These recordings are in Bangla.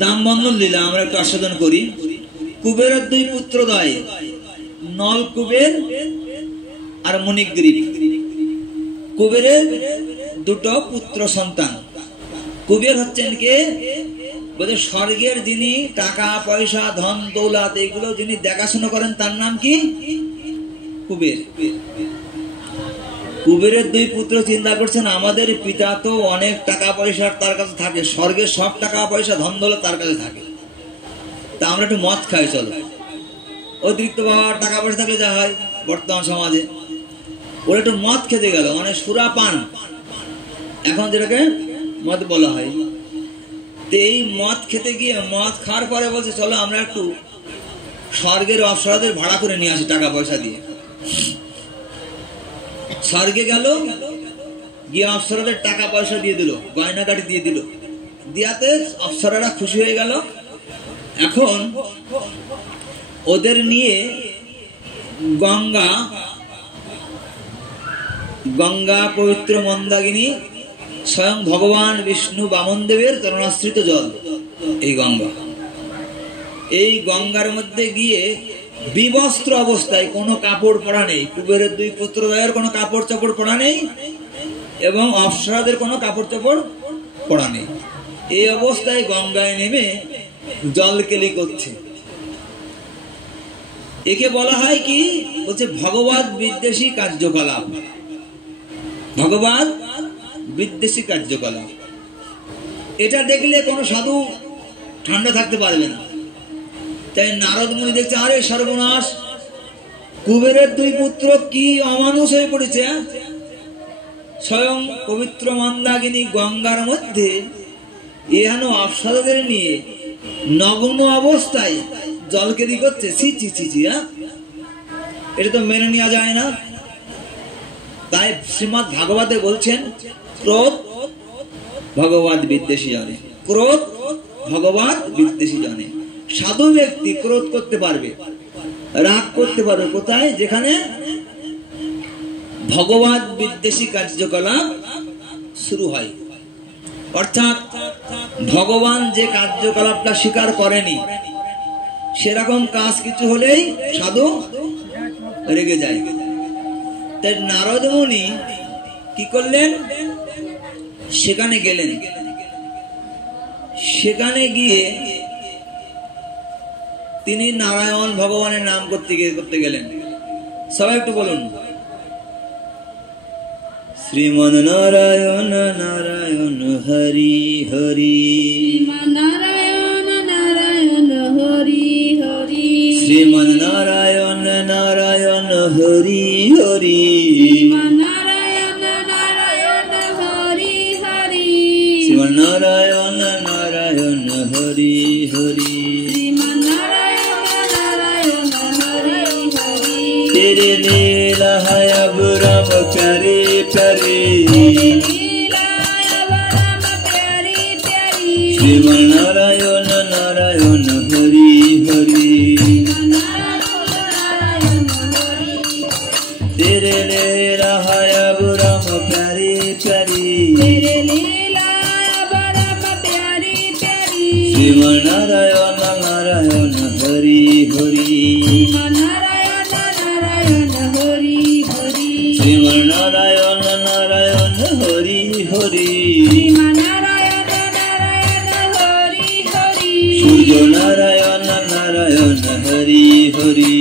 দাম বন্ধন লীলা আমরা একটু আস্বাদন করি। কুবেরের দুই পুত্রদ্বয়, নল কুবের আর মণিগ্রীব। কুবেরের দুটো পুত্র সন্তান। কুবের হচ্ছেন কে? বলছে স্বর্গের যিনি টাকা পয়সা ধন দৌলত এগুলো যিনি দেখাশোনা করেন তার নাম কি? কুবের। কুবেরের দুই পুত্র চিন্তা করছেন আমাদের পিতা তো অনেক টাকা পয়সা তার কাছে থাকে, স্বর্গের সব টাকা পয়সা ধন দৌলত তার কাছে থাকে, তা আমরা একটু মদ খাই চলো। অতিরিক্ত বাবার টাকা পয়সা থাকলে যা হয় বর্তমান সমাজে, ওরা একটু মদ খেতে গেল, মানে সুরা পান এখন যেটাকে মদ বলা হয়। তো এই মদ খেতে গিয়ে মদ খাওয়ার পরে বলছে চলো আমরা একটু স্বর্গের অপ্সরাদের ভাড়া করে নিয়ে আসি টাকা পয়সা দিয়ে। স্বর্গে গেল, গিয়ে অপ্সরাদের টাকা পয়সা দিয়ে দিল, গয়নাগাটি দিয়ে দিল, দিয়াতে অপ্সরারা খুশি হয়ে গেল। এখন ওদের নিয়ে গঙ্গা পবিত্র মন্দাকিনী, স্বয়ং ভগবান বিষ্ণু বামন দেবের চরণাশ্রিত জল এই গঙ্গার মধ্যে গিয়ে বিবস্ত্র অবস্থায়, কোনো কাপড় পরা নেই, কুবেরের দুই পুত্রদ্বয়ের কোনো কাপড় চোপড় পরা নেই এবং অপ্সরাদের কোনো কাপড় চোপড় পরা নেই, এই অবস্থায় গঙ্গায় নেমে জলকেলি করছে। একে বলা হয় কি? বলছে ভগবত বিদ্বেষী কার্যকলাপ। ভগবত বিদ্বেষী কার্যকলাপ। এটা দেখলে কোনো সাধু ঠান্ডা থাকতে পারবে না। তাই নারদ মুনি দেখছে আরে সর্বনাশ, কুবেরের দুই পুত্র কি অমানুষ হয়ে পড়েছে। স্বয়ং পবিত্র মন্দাকিনী গঙ্গার মধ্যে এহেন অপ্সরাদের নিয়ে নগ্ন অবস্থায় জলকেলি করছে। ছি ছি ছি ছি, এটা তো মেনে নেওয়া যায় না। তাই শ্রীমৎ ভাগবতে বলছেন ক্রোধ ভগবত বিদ্বেষী জনে, ক্রোধ ভগবত বিদ্বেষী জনে। সাধু ব্যক্তি ক্রোধ করতে পারবে, রাগ করতে পারবে কোথায়? যেখানে ভগবত বিদ্বেষী কার্যকলাপ শুরু হয়, অর্থাৎ ভগবান যে কার্যকলাপটা স্বীকার করেনি সেরকম কাজ কিছু হলেই সাধু রেগে যায়। তাই নারদ মুনি কি করলেন? সেখানে গেলেন। সেখানে গিয়ে তিনি নারায়ণ ভগবানের নাম করতে গেলেন। সবাই একটু বলুন, শ্রীমন নারায়ণ নারায়ণ হরি হরি, নারায়ণ নারায়ণ হরি হরি, শ্রীমন নারায়ণ নারায়ণ হরি হরি, নারায়ণ নারায়ণ হরি হরি, শ্রীমন নারায়ণ নারায়ণ হরি হরি, নারায়ণ নারায়ণ হরি হরি। तेरे लीला है अब राम प्यारे प्यारे, लीला अब राम प्यारी प्यारी, श्रीमन नारायण नारायण हरि हरि, नारायण हरि, तेरे लीला है अब राम प्यारे प्यारी, तेरे लीला अब राम प्यारी प्यारी, श्रीमन नारायण नारायण हरि हरि, नारायण नारायण हरि हरि, श्रीमन नारायण नारायण हरि हरि, नारायण नारायण हरि हरि, सूर्य नारायण नारायण हरि हरि,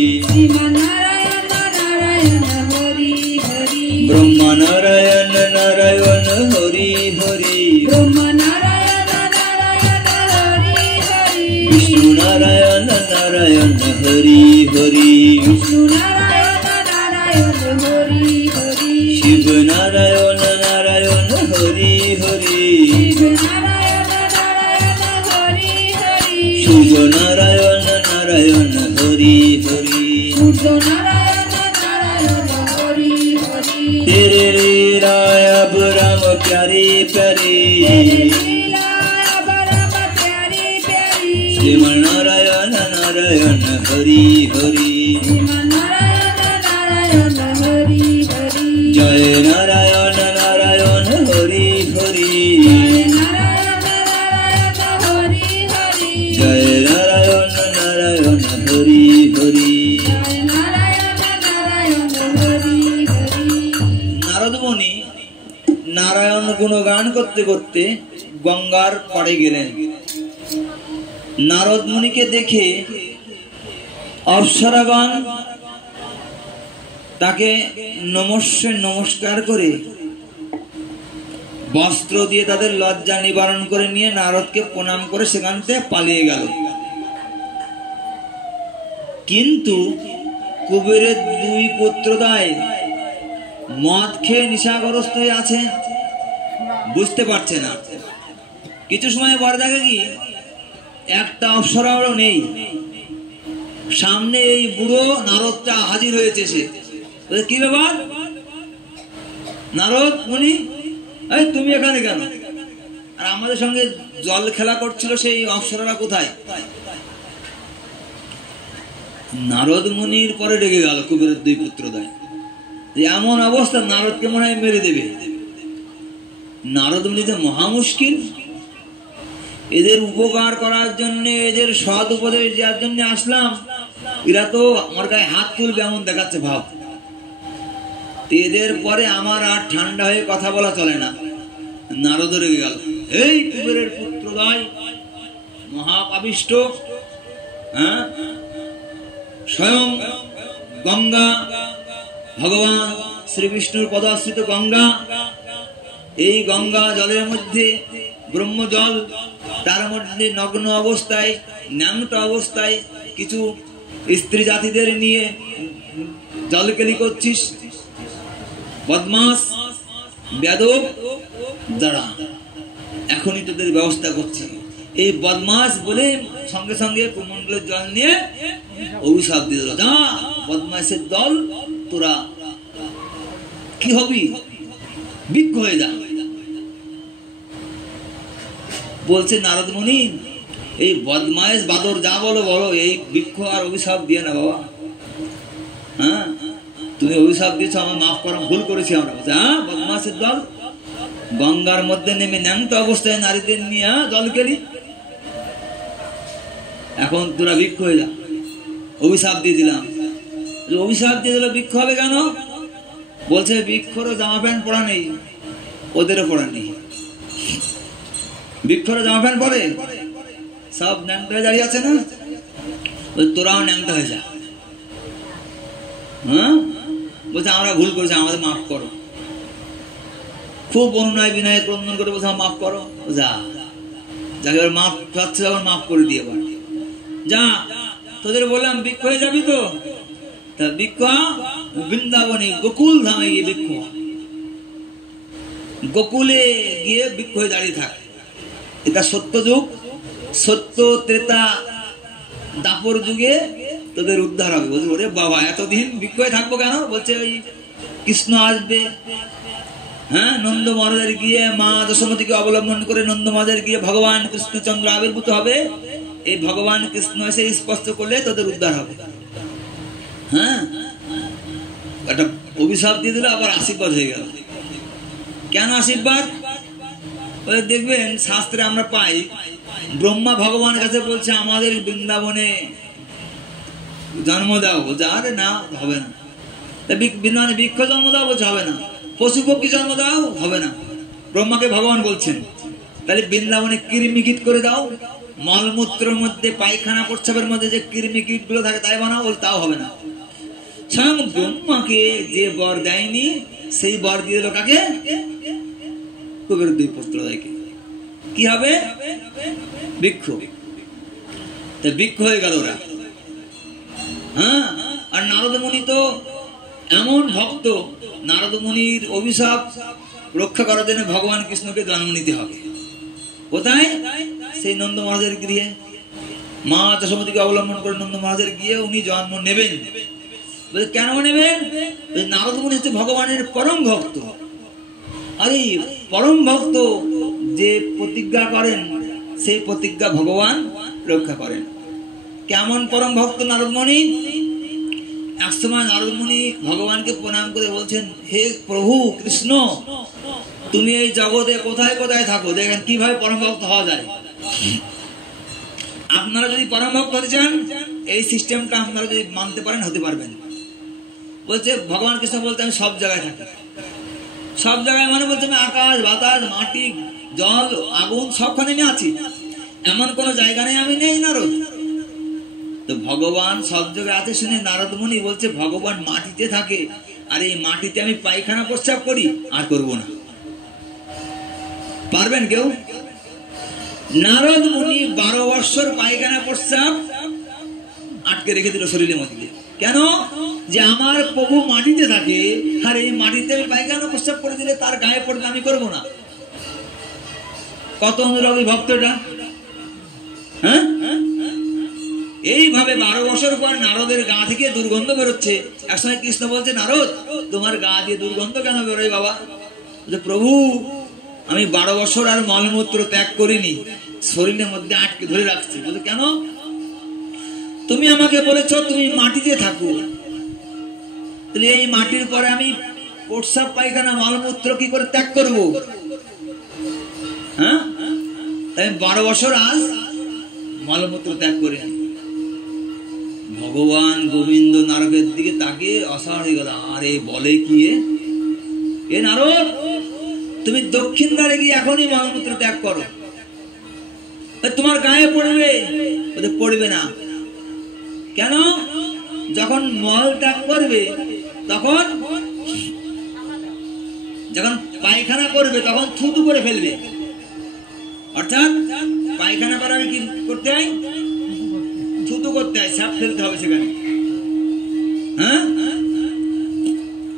नारायण नारायण हरि हरि, ब्रह्म नारायण नारायण हरि हरि, ब्रह्म नारायण नारायण हरि हरि, विष्णु नारायण नारायण हरि हरि, विष्णु नारायण नारायण हरि हरि, शिव नारायण नारायण हरि हरि, शिव नारायण नारायण हरि हरि, सूर्य नारायण नारायण हरि हरि, सूर्य नारायण नारायण हरि हरि, तेरे लीला अब राम प्यारे प्यारे, लीला अब राम प्यारी प्यारी, श्रीमन नारायण नारायण हरि हरि, नारायण नारायण हरि हरि, जय नारायण नारायण हरि हरि, नारायण नारायण हरि हरि, গুণগান করতে করতে গঙ্গার পাড়ে গেলেন। নারদ মুনিকে দেখে অপ্সরাগণ তাকে নমস্কার করে বস্ত্র দিয়ে তাদের লজ্জা নিবারণ করে নিয়ে নারদকে প্রণাম করে সেখান থেকে পালিয়ে গেল। কিন্তু কুবেরের দুই পুত্রদ্বয় মদ খেয়ে নেশাগ্রস্ত হয়ে আছে, বুঝতে পারছে না। কিছু সময় পরে দেখে কি একটা অপ্সরাও নেই, সামনে এই বুড়ো নারদটা হাজির হয়েছে। সে কি ব্যাপার নারদ মুনি, এই তুমি এখানে কেন? আর আমাদের সঙ্গে জল খেলা করছিল সেই অপ্সরারা কোথায়? নারদ মুনির পরে রেগে গেল কুবেরের দুই পুত্রদ্বয়। এমন অবস্থা, নারদকে মনে হয় মেরে দেবে। নারদ মুনিতে মহা মুশকিল, এদের উপকার করার জন্য, এদের সৎ উপদেশ দেওয়ার জন্য আসলাম, এরা তো আমার গায়ে হাত তুলবে এমন দেখাচ্ছে ভাব। এদের পরে আমার আর ঠান্ডা হয়ে কথা বলা চলে না। নারদ রেগে গেল, এই কুবেরের পুত্রদ্বয় মহাপাপিষ্ট, হ্যাঁ, স্বয়ং গঙ্গা, ভগবান শ্রীবিষ্ণুর পদাশ্রিত গঙ্গা, এই গঙ্গা জলের মধ্যে ব্রহ্মজল, তার মধ্যে নগ্ন অবস্থায়, ন্যাংট অবস্থায় কিছু স্ত্রী জাতিদের নিয়ে জলকেলি করছিস, বদমাস বেদব, দাঁড়া এখনই তোদের ব্যবস্থা করছি। এই বদমাস বলে সঙ্গে সঙ্গে কুমণ্ডলের জল নিয়ে অভিশাপ দিয়ে দিল, যা বদমাসের দল, তোরা কি হবি, বিক্ষ হয়ে যা। বলছে নারদ মুনি, এই বদমাইশ বাদর যা বলো বলো, এই বৃক্ষ আর অভিশাপ দিয়ে না বাবা। হ্যাঁ, তুমি অভিশাপ দিয়েছ, আমার মাফ করো, ভুল করেছি আমরা। হ্যাঁ, বদমাইশের দল গঙ্গার মধ্যে নেমে ন্যাংট অবস্থায় নারীদের নিয়ে জল কেলি, এখন তোরা বৃক্ষ হয়ে যা। অভিশাপ দিয়ে দিলাম। অভিশাপ দিয়ে দিল, বৃক্ষ হবে কেন? বলছে বৃক্ষরও জামা প্যান্ট পরা নেই, ওদেরও পরা নেই। বৃক্ষরও জামা প্যান্ট পরে, সব ন্যাংটা হয়ে দাঁড়িয়ে আছে না, তোরাও ন্যাংটা হয়ে যা। হ্যাঁ, বলছে আমরা ভুল করেছি, আমাদের মাফ করো। খুব অনুনয় বিনয় ক্রন্দন করে বলছে মাফ করো, যা। যাকে এবার মাফ চাচ্ছে, আবার মাফ করে দিয়ে এবার যা। তোদের বললাম বৃক্ষ হয়ে যাবি তো, তা বৃক্ষ বৃন্দাবনে গোকুল ধামে গিয়ে বৃক্ষ, গোকুলে গিয়ে বৃক্ষ হয়ে দাঁড়িয়ে থাক। এটা সত্য যুগ, সত্য ত্রেতা দাপর যুগে তোদের উদ্ধার হবে। বলছে ওরে বাবা, এতদিন বৃক্ষ হয়ে থাকবো কেন? বলছে ওই কৃষ্ণ আসবে, হ্যাঁ, নন্দ মহারাজের গিয়ে মা যশোমতীকে অবলম্বন করে নন্দ মহারাজের গিয়ে ভগবান কৃষ্ণচন্দ্র আবির্ভূত হবে। এই ভগবান কৃষ্ণ এসে স্পষ্ট করলে তোদের উদ্ধার হবে। হ্যাঁ, একটা অভিশাপ দিয়ে দিল, আবার আশীর্বাদ হয়ে গেল। কেন আশীর্বাদ? দেখবেন শাস্ত্রে আমরা পাই, ব্রহ্মা ভগবানের কাছে বলছে আমাদের বৃন্দাবনে জন্ম দাও। বলছে আরে না, হবে না। বৃন্দাবনে বৃক্ষ জন্ম দাও, বলছে হবে না। পশু পক্ষী জন্ম দাও, হবে না। ব্রহ্মাকে ভগবান বলছেন, তাহলে বৃন্দাবনে কৃমিকীট করে দাও, মলমূত্রের মধ্যে, পায়খানা প্রস্রাবের মধ্যে যে কৃমিকীট গুলো থাকে তাই বানাও, বল তাও হবে না। স্বয়ং ব্রহ্মাকে যে বর দেয়নি সেই বর দিয়ে দিল কাকে? কুবেরের দুই পুত্রদ্বয়কে। কি হবে? বৃক্ষ। বৃক্ষ হয়ে গেল ওরা। হ্যাঁ, আর নারদ মুনি তো এমন ভক্ত, নারদ মুনির অভিশাপ রক্ষা করার জন্য ভগবান কৃষ্ণকে জন্ম নিতে হবে। কোথায়? সেই নন্দ মহারাজের গৃহে। মা যশোমতীকে অবলম্বন করে নন্দ মহারাজের গিয়ে উনি জন্ম নেবেন। কেন নেবেন? নারদ মুনি হচ্ছে ভগবানের পরম ভক্ত। আর এই পরম ভক্ত যে প্রতিজ্ঞা করেন, সেই প্রতিজ্ঞা ভগবান রক্ষা করেন। কেমন পরম ভক্ত নারদ মুনি? একসময় নারদ মুনি ভগবানকে প্রণাম করে বলছেন, হে প্রভু কৃষ্ণ, তুমি এই জগতে কোথায় কোথায় থাকো, দেখেন কিভাবে পরম ভক্ত হওয়া যায়। আপনারা যদি পরম ভক্ত হতে চান, এই সিস্টেমটা আপনারা যদি মানতে পারেন, হতে পারবেন। বলছে ভগবান কৃষ্ণ বলতে, আমি সব জায়গায় থাকি। সব জায়গায় মানে বলছে আমি আকাশ বাতাস মাটি জল আগুন সবখানে আমি আছি, এমন কোন জায়গা নেই আমি নেই নারদ। তো ভগবান সব জায়গায় আছে শুনে নারদ মুনি বলছে ভগবান মাটিতে থাকে, আর এই মাটিতে আমি পায়খানা প্রস্রাব করি, আর করবো না। পারবেন কেউ? নারদ মুনি 12 বৎসর পায়খানা প্রস্রাব আটকে রেখে দিল শরীরের মধ্যে। কেন? যে আমার প্রভু মাটিতে থাকে, আর এই মাটিতে আমি পায়খানা প্রস্রাব করে দিলে তার গায়ে পড়বে, আমি করবো না। কত অনুরাগী ভক্তটা, হ্যাঁ? এইভাবে 12 বছর পর নারদের গা থেকে দুর্গন্ধ বেরোচ্ছে। একসময় কৃষ্ণ বলছে নারদ তোমার গা দিয়ে দুর্গন্ধ কেন বেরোয় বাবা? প্রভু আমি 12 বছর আর মলমূত্র ত্যাগ করিনি, শরীরের মধ্যে আটকে ধরে রাখছি। বলে কেন? তুমি আমাকে বলেছ তুমি মাটিতে থাকো, তাহলে এই মাটির পরে আমি প্রস্রাব পায়খানা মলমূত্র কি করে ত্যাগ করব? হ্যাঁ, আমি 12 বছর আজ মলমূত্র ত্যাগ করিনি। ভগবান গোবিন্দ নারদের দিকে তাকে অসাড় হয়ে গেল। আরে বলে কি এ নারদ, তুমি দক্ষিণ দ্বারে গিয়ে এখনই মলমূত্র ত্যাগ করো, তোমার গায়ে পড়বে। পড়বে না। কেন? যখন মল ত্যাগ করবে তখন, যখন পায়খানা করবে তখন থুতু করে ফেলবে। অর্থাৎ পায়খানা করার কি করতে হয়? থুতু করতে হয়, সাপ ফেলতে হবে সেখানে। হ্যাঁ,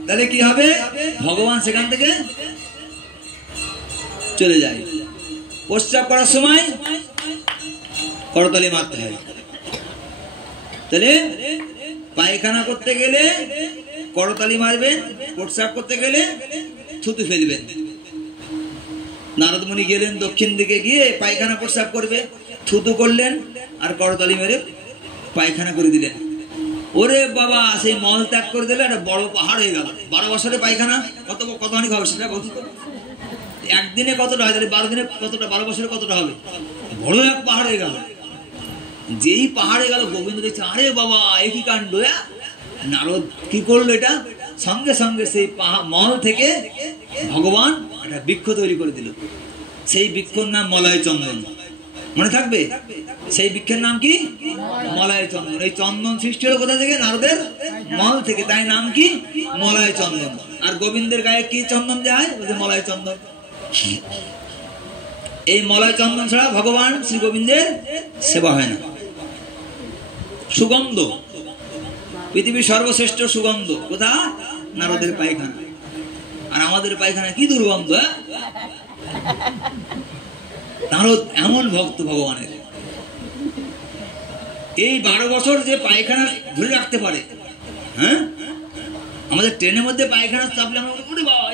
তাহলে কি হবে? ভগবান সেখান থেকে চলে যায়। প্রস্রাব করার সময় করতালি মারতে হয়। তাহলে পায়খানা করতে গেলে করতালি মারবেন, প্রস্রাব করতে গেলে থুতু ফেলবেন। নারদ মুনি গেলেন দক্ষিণ দিকে, গিয়ে পায়খানা প্রস্রাব করবে, থুতু করলেন আর করতালি মেরে পায়খানা করে দিলেন। ওরে বাবা, সেই মল ত্যাগ করে দিলে একটা বড় পাহাড় হয়ে গেল। 12 বছরে পায়খানা কতখানি হবে সেটা বলছি তো। একদিনে কতটা হয়? তাহলে 12 দিনে কতটা, 12 বছরে কতটা হবে? বড় এক পাহাড় হয়ে গেল। যেই পাহাড়ে গেল গোবিন্দ দেখছে, আরে বাবা একই কাণ্ড। নারদ কি করলো এটা? সঙ্গে সঙ্গে সেই মল থেকে ভগবান একটা বৃক্ষ তৈরি করে দিল। সেই বৃক্ষর নাম মলয় চন্দন। মনে থাকবে? সেই বৃক্ষের নাম কি? মলয় চন্দন। এই চন্দন সৃষ্টি হলো কোথা থেকে? নারদের মল থেকে, তাই নাম কি? মলয় চন্দন। আর গোবিন্দের গায়ে কি চন্দন দেয়? মলয় চন্দন। এই মলয় চন্দন ছাড়া ভগবান শ্রী গোবিন্দের সেবা হয় না। সুগন্ধ, পৃথিবীর সর্বশ্রেষ্ঠ সুগন্ধ কোথা? নারদের পায়খানা। আর আমাদের পায়খানা কি দুর্গন্ধ। নারদ এমন ভক্ত ভগবানের। এই 12 বছর যে পায়খানা ধরে রাখতে পারে। হ্যাঁ, আমাদের ট্রেনের মধ্যে পায়খানা চাপলে আমরা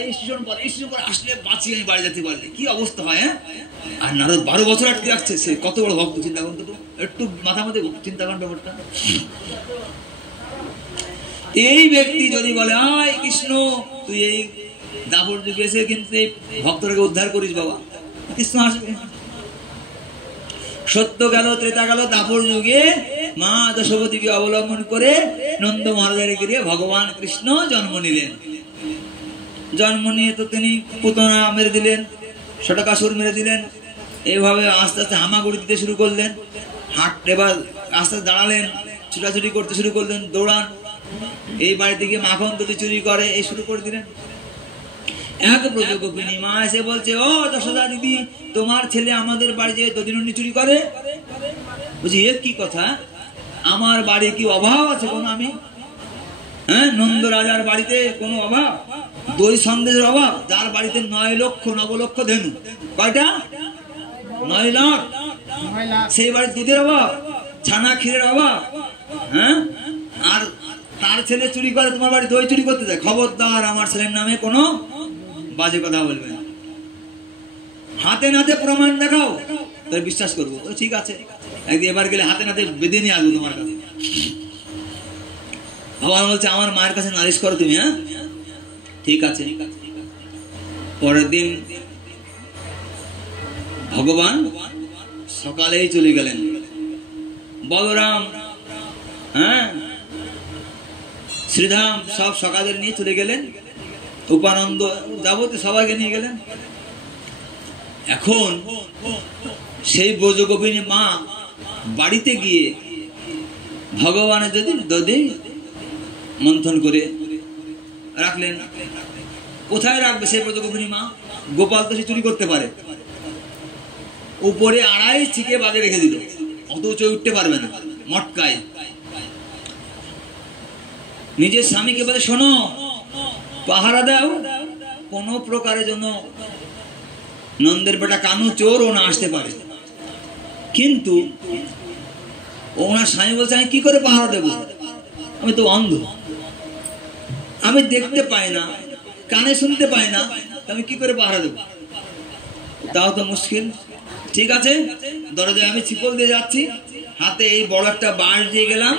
এই স্টেশন পর আসলে বাঁচিয়ে আমি বাড়ি যেতে পারলে কি অবস্থা হয়। আর নারদ 12 বছর আটকে রাখছে, সে কত বড় ভক্ত চিন্তা করুন তো। একটু মাথা মধ্যে চিন্তা করেন ব্যাপারটা। এই ব্যক্তি যদি বলে আয় কৃষ্ণ তুই এই দাপর যুগে এসে কিন্তু এই ভক্তটাকে উদ্ধার করিস বাবা, কৃষ্ণ আসবে। সত্য গেল, ত্রেতা গেল, দাপর যুগে মা দশবতীকে অবলম্বন করে নন্দ মহারাজের গিয়ে ভগবান কৃষ্ণ জন্ম নিলেন। জন্ম নিয়ে তো তিনি পুতনা মেরে দিলেন, শতকাসুর মেরে দিলেন। এইভাবে আস্তে আস্তে হামাগুড়ি দিতে শুরু করলেন। এবার আস্তে আস্তে দাঁড়ালেন, ছুটাছুটি করতে শুরু করলেন, দৌড়ান। এই বাড়ি থেকে মাখন দুটি চুরি করে এই শুরু করে দিলেন। এক ব্রজগোপিনী মা এসে বলছে, ও যশোদা দিদি, তোমার ছেলে আমাদের বাড়িতে দধিনন্দি চুরি করে। বলছি এ কি কথা? আমার বাড়ি কি অভাব আছে কোনো? আমি হ্যাঁ, নন্দ রাজার বাড়িতে কোনো অভাব? দই সন্দেশের অভাব? যার বাড়িতে 9 লক্ষ 9 লক্ষ ধেনু। কয়টা? 9 লাখ। সেই বাড়ির দুধের অভাব, ছানা ক্ষীরের অভাব। হ্যাঁ, আর তার ছেলে চুরি করে তোমার বাড়ি দই চুরি করতে যায়। খবরদার আমার ছেলের নামে কোনো বাজে কথা বলবে না। হাতে নাতে প্রমাণ দেখাও, তাই বিশ্বাস করবো। ঠিক আছে, একদিন এবার গেলে হাতে নাতে বেঁধে নিয়ে আসবো তোমার কাছে। ভগবান বলছে আমার মায়ের কাছে নালিশ করো তুমি। হ্যাঁ, ঠিক আছে। পরের দিন ভগবান সকালেই চলে গেলেন। বলরাম, হ্যাঁ, শ্রীধাম সব সকালের নিয়ে চলে গেলেন। উপানন্দ যাবতীয় সবাইকে নিয়ে গেলেন। এখন সেই ব্রজগোপিনী মা বাড়িতে গিয়ে ভগবানের যদি দধি মন্থন করে রাখলেন। কোথায় রাখবে সেই ব্রজগোপিনী মা? গোপাল তো সে চুরি করতে পারে, উপরে আড়াই চিকে বাগে রেখে দিল, অত উঁচু উঠতে পারবে না, মটকায়। নিজের স্বামীকে বলে, শোনো, পাহারা দাও, কোন প্রকারে যেন নন্দের বেটা কানু চোর ও না আসতে পারে। কিন্তু ওনার স্বামী বলছে, আমি কি করে পাহারা দেব? আমি তো অন্ধ, আমি দেখতে পাই না, কানে শুনতে পাই না, আমি কি করে পাহারা দেব? তাও তো মুশকিল। ঠিক আছে, দরজায় আমি ছিপল দিয়ে যাচ্ছি, হাতে এই বড় একটা বাঁশ দিয়ে গেলাম,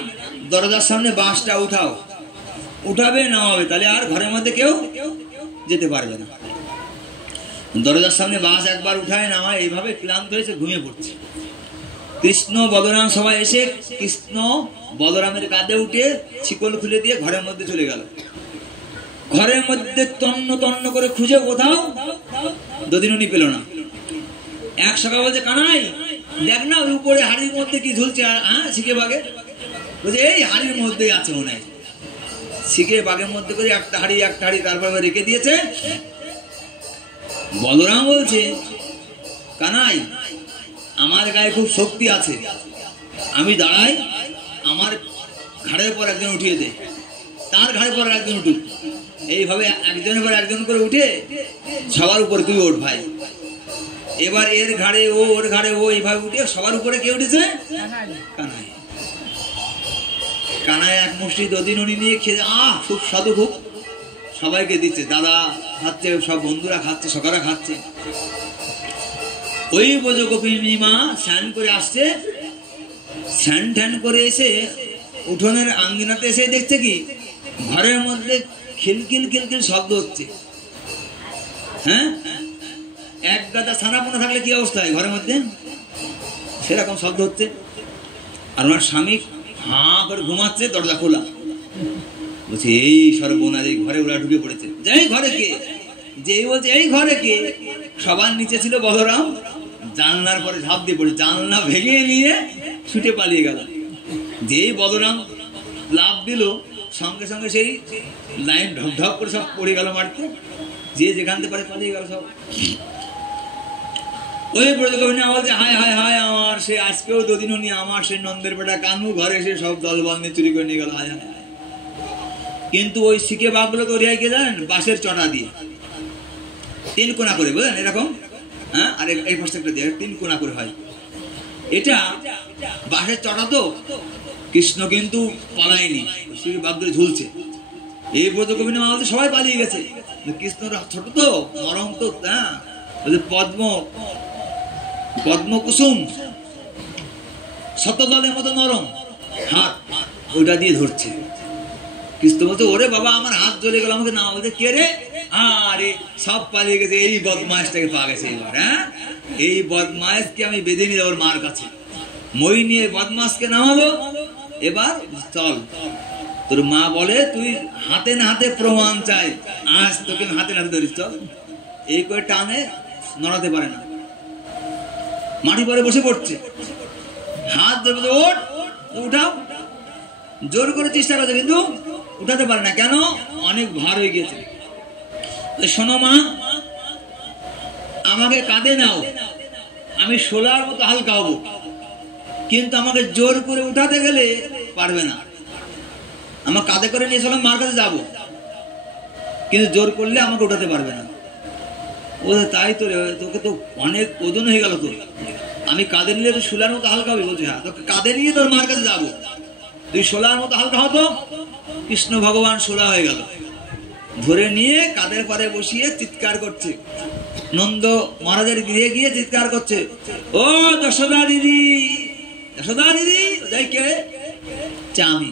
দরজার সামনে বাঁশটা উঠাও। উঠাবে নামাবে, তাহলে আর ঘরের মধ্যে কেউ যেতে পারবে না। দরজার সামনে বাঁশ একবার উঠায় নামায়, এইভাবে ক্লান্ত হয়েছে, ঘুমিয়ে পড়ছে। কৃষ্ণ বলরাম সবাই এসে কৃষ্ণ বলরামের কাঁধে উঠে শিকল খুলে দিয়ে ঘরের মধ্যে চলে গেল। ঘরের মধ্যে তন্ন তন্ন করে খুঁজে কোথাও দধিনুনি পেল না। এক সকাল বলছে, কানাই দেখ না, ওই উপরে হাড়ির মধ্যে কি ঝুলছে। হ্যাঁ, শিখে বাগে বলছে, এই হাড়ির মধ্যেই আছে মনে হয়। শিখে বাগের মধ্যে করে একটা হাড়ি তারপর রেখে দিয়েছে। বলরাম বলছে, কানাই আমার গায়ে খুব শক্তি আছে, আমি দাঁড়াই, আমার ঘাড়ের পর একজন উঠিয়ে দে, তার ঘাড়ের পর একজন উঠুক, এইভাবে একজনের পর একজন করে উঠে সবার উপরে তুই ওঠ ভাই। এবার এর ঘাড়ে ও, ওর ঘাড়ে ও, এইভাবে উঠে সবার উপরে কে উঠেছে? কানাই। কানাই এক মুষ্টি দধিনুনি নিয়ে খেয়ে খুব সাধু, খুব সবাইকে দিচ্ছে, দাদা খাচ্ছে, সব বন্ধুরা খাচ্ছে, সকারা খাচ্ছে। ওই ব্রজগোপিনী মা স্নান করে আসছে, স্নান ঠান করে এসে উঠোনের আঙ্গিনাতে এসে দেখছে কি ঘরের মধ্যে খিলখিল খিলখিল শব্দ হচ্ছে। হ্যাঁ, এক গাদা ছানাপোনা থাকলে কি অবস্থা হয় ঘরের মধ্যে, সেরকম শব্দ হচ্ছে। আর আমার স্বামী হাঁ করে ঘুমাচ্ছে, দরজা খোলা। বলছে, এই সর্বনাশ, এই ঘরে ওরা ঢুকে পড়েছে। যাই ঘরে কে? যেই বলছে এই ঘরে কে, সবার নিচে ছিল বলরাম, জানলার পরে ঝাঁপ দিয়ে পড়ে, জানলা ভেঙে নিয়ে ছুটে পালিয়ে গেল। যেই বলরাম লাফ দিল, সঙ্গে সঙ্গে সেই লাইন ঢপ ঢপ করে সব পড়ে গেল মাটিতে, যে যেখান থেকে পারে পালিয়ে গেল সব। ওই ব্রজগোপিনী বলছে, হায় হায় হায়, আমার সে আজকেও দধিনুনি, আমার সে নন্দের বেটা কানু ঘরে এসে সব দলবল নিয়ে চুরি করে নিয়ে গেল, হায় হায়। কিন্তু ওই শিখে বাঘগুলোকে রেহাই কে জানেন? বাঁশের চটা দিয়ে 3 কোনা করে, বুঝলেন এরকম। হ্যাঁ, আর এই পাশে একটা দিয়ে 3 কোনা করে হয়। এটা বাঁশের চটা তো, কৃষ্ণ কিন্তু পালায়নি, শিখে বাঘ ধরে ঝুলছে। এই ব্রজগোপিনী মা বলছে, সবাই পালিয়ে গেছে, কৃষ্ণ ছোট তো, নরম তো, হ্যাঁ, পদ্ম কুসুম শতদলের মতো নরম হাত, ওইটা দিয়ে ধরছে। কৃষ্ণ বলছে, ওরে বাবা, আমার হাত জ্বলে গেল, আমাকে না। বলছে, কে রে? আরে সব পালিয়ে গেছে, এই বদমাইশটাকে পাওয়া গেছে এবার। হ্যাঁ, এই বদমাইশকে আমি বেঁধে নিয়ে যাবো মার কাছে, মই নিয়ে বদমাইশকে নামাবো। এবার চল, তোর মা বলে তুই হাতে না হাতে প্রমাণ চাই, আজ তোকে হাতে না হাতে ধরিস, চল। এই করে টানে, নড়াতে পারে না, মাটি পরে বসে পড়ছে, হাত ধরে ওঠ, উঠাও, জোর করে চেষ্টা করছে, কিন্তু উঠাতে পারে না। কেন? অনেক ভার হয়ে গেছে। শোনো মা, আমাকে কাঁধে নাও, আমি শোলার মতো হালকা হবো, কিন্তু আমাকে জোর করে উঠাতে গেলে পারবে না। আমার কাঁধে করে নিয়ে চলো, মার কাছে যাবো, কিন্তু জোর করলে আমাকে উঠাতে পারবে না। ও তাই তো, তোকে তো অনেক ওজন হয়ে গেল তো, আমি কাঁধে নিলে তো শোলার মতো হালকা হবে। বলছে, হ্যাঁ, তোকে কাঁধে নিয়ে তোর মার কাছে যাবো, তুই শোলার মতো হালকা হতো। কৃষ্ণ ভগবান শোলা হয়ে গেল, ধরে নিয়ে কাঁধের পরে বসিয়ে চিৎকার করছে, নন্দ মহারাজের গৃহে গিয়ে চিৎকার করছে, ও যশোদা দিদি, যশোদা দিদি। যাই কে? আমি।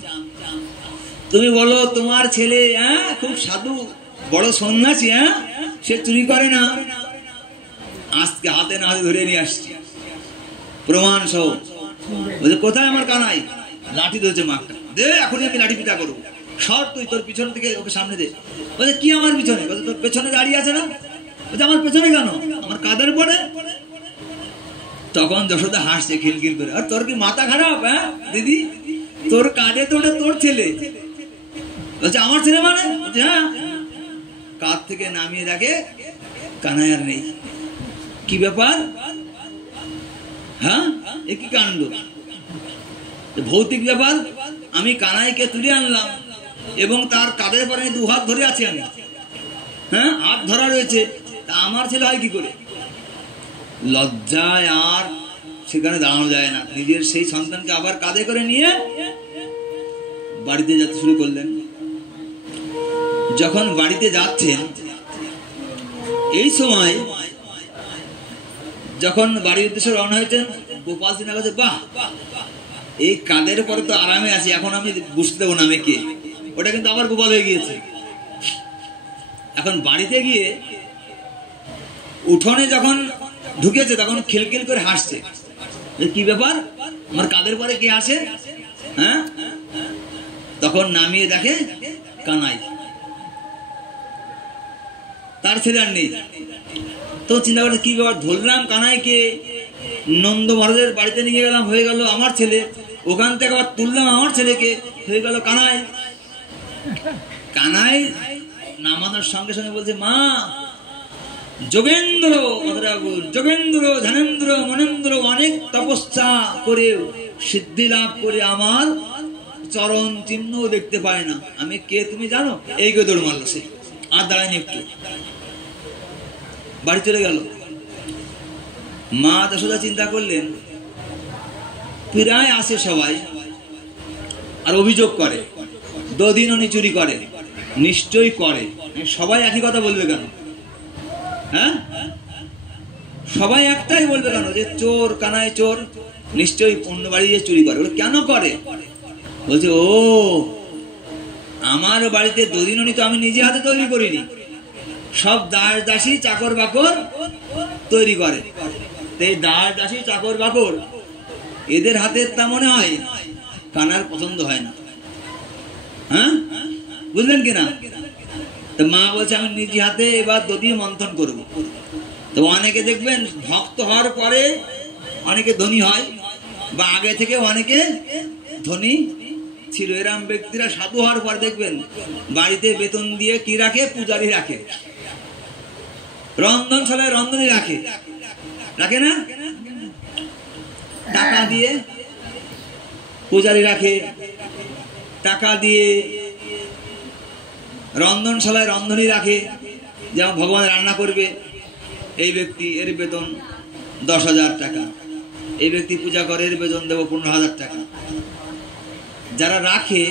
তুমি বলো তোমার ছেলে, হ্যাঁ, খুব সাধু, বড় সন্ন্যাসী, হ্যাঁ, সে চুরি করে না। আজকে হাতে না হাতে ধরে নিয়ে আসছি, প্রমাণ সহ। বলছে, কোথায় আমার কানাই? লাঠি ধরেছে মাঠটা, দে, এখন আমি লাঠি পিটা করবো। সর তুই, তোর পিছন থেকে ওকে সামনে দে। বলছে কি আমার পিছনে? বলছে তোর পেছনে দাঁড়িয়ে আছে না। বলছে আমার পেছনে কেন? আমার কাঁধের পরে। তখন যশোদা হাসছে খিলখিল করে, আর তোর কি মাথা খারাপ? হ্যাঁ দিদি, তোর কাঁধে তো ওটা তোর ছেলে। বলছে আমার ছেলে মানে? বলছে হ্যাঁ। কাঁধ থেকে নামিয়ে দেখে কানাই আর নেই। কি ব্যাপার? হ্যাঁ এ কি কাণ্ড! ভৌতিক ব্যাপার। আমি কানাইকে তুলে আনলাম এবং তার কাঁধের পরে দু হাত ধরে আছি আমি। হ্যাঁ হাত ধরা রয়েছে, তা আমার ছেলে হয় কি করে? লজ্জায় আর সেখানে দাঁড়ানো যায় না। নিজের সেই সন্তানকে আবার কাঁধে করে নিয়ে বাড়িতে যেতে শুরু করলেন। যখন বাড়িতে যাচ্ছেন, এই সময় যখন বাড়ির উদ্দেশ্যে রওনা হয়েছেন, গোপাল সিনহা বলছে বাহ, এই কাঁধের পরে তো আরামে আছি, এখন আমি বুঝতে দেবো না আমি কে। ওটা কিন্তু আবার গোপাল হয়ে গিয়েছে। এখন বাড়িতে গিয়ে উঠোনে যখন ঢুকেছে তখন খিলখিল করে হাসছে। কি ব্যাপার, আমার কাঁধের পরে কে আসে? হ্যাঁ, তখন নামিয়ে দেখে কানাই, তার ছেলে আর নেই। তো চিন্তা করে কি ব্যাপার, ধরলাম কানাইকে, নন্দ মহারাজের বাড়িতে নিয়ে গেলাম, হয়ে গেল আমার ছেলে। ওখান থেকে আবার তুললাম আমার ছেলেকে, হয়ে গেল কানাই। কানাই নামানোর সঙ্গে সঙ্গে বলছে মা, যোগেন্দ্র, যোগেন্দ্র ধ্যানেন্দ্র মনেন্দ্র অনেক তপস্যা করে সিদ্ধি লাভ করে আমার চরণ চিহ্ন দেখতে পায় না, আমি কে তুমি জানো? এই কে দৌড় মারল সে, আর দাঁড়ায়নি একটু, বাড়ি চলে গেল। মা যশোদা চিন্তা করলেন, প্রায় আসে সবাই আর অভিযোগ করে দধিননি চুরি করে, নিশ্চয়ই করে, সবাই একই কথা বলবে কেন? হ্যাঁ, সবাই একটাই বলবে কেন যে চোর, কানাই চোর, নিশ্চয়ই অন্য বাড়ি যে চুরি করে। কেন করে? বলছে ও, আমার বাড়িতে দধিননি তো আমি নিজে হাতে তৈরি করিনি, সব দাস দাসী চাকর বাকর তৈরি করে। এই দাস দাসী চাকর বাকর এদের হাতের তা মনে হয় কানার পছন্দ হয় না। হ্যাঁ, বুঝলেন কিনা? তো মা বলছে আমি নিজে হাতে এবার দধি মন্থন করব। তো অনেকে দেখবেন ভক্ত হওয়ার পরে অনেকে ধনী হয়, বা আগে থেকে অনেকে ধনী ছিল। এরম ব্যক্তিরা সাধু হওয়ার পর দেখবেন বাড়িতে বেতন দিয়ে কি রাখে? পূজারি রাখে, রন্ধনশালায় রন্ধনী রাখে, রাখে না? টাকা দিয়ে পূজারি রাখে, টাকা দিয়ে রন্ধনশালায় রন্ধনী রাখে। যেমন ভগবান রান্না করবে, এই ব্যক্তি এর বেতন 10,000 টাকা, এই ব্যক্তি পূজা করে এর বেতন দেবো 15,000 টাকা। যারা রাখে